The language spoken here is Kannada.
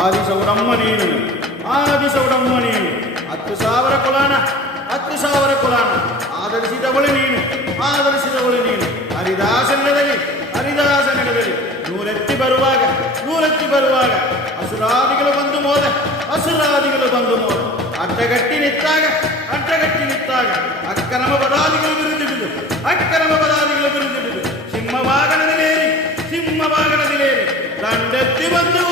ಆದಿಸೌಡಮ್ಮ ನೀನು, ಆದಿಸೌಡಮ್ಮ ನೀನು. 10,000 ಕುಲಾನ, 10,000 ಕುಲಾನ ಆಧರಿಸಿದವಳು ನೀನು, ಆಧರಿಸಿದವಳು ನೀನು. ಹರಿದಾಸನದಲ್ಲಿ, ಹರಿದಾಸನದಲ್ಲಿ ನೂರೆತ್ತಿ ಬರುವಾಗ, ನೂರೆತ್ತಿ ಬರುವಾಗ ಅಸುರಾದಿಗಳು ಬಂದು ಮೋದ, ಅಸುರಾದಿಗಳು ಬಂದು ಮೋದ. ಅಡ್ಡಗಟ್ಟಿ ನಿಂತಾಗ, ಅಡ್ಡಗಟ್ಟಿ ನಿಂತಾಗ ಅಕ್ಕರಮ ಪದಾದಿಗಳು ಬಿರುದಿಡಿದು, ಅಕ್ಕರಮ ಪದಾದಿಗಳು ಬಿರುದಿಡಿದು. ಸಿಂಹವಾಗಣದಿಲೇರಿ, ಸಿಂಹವಾಗಣದಿಲೇರಿ ದಂಡೆತ್ತಿ ಬಂದು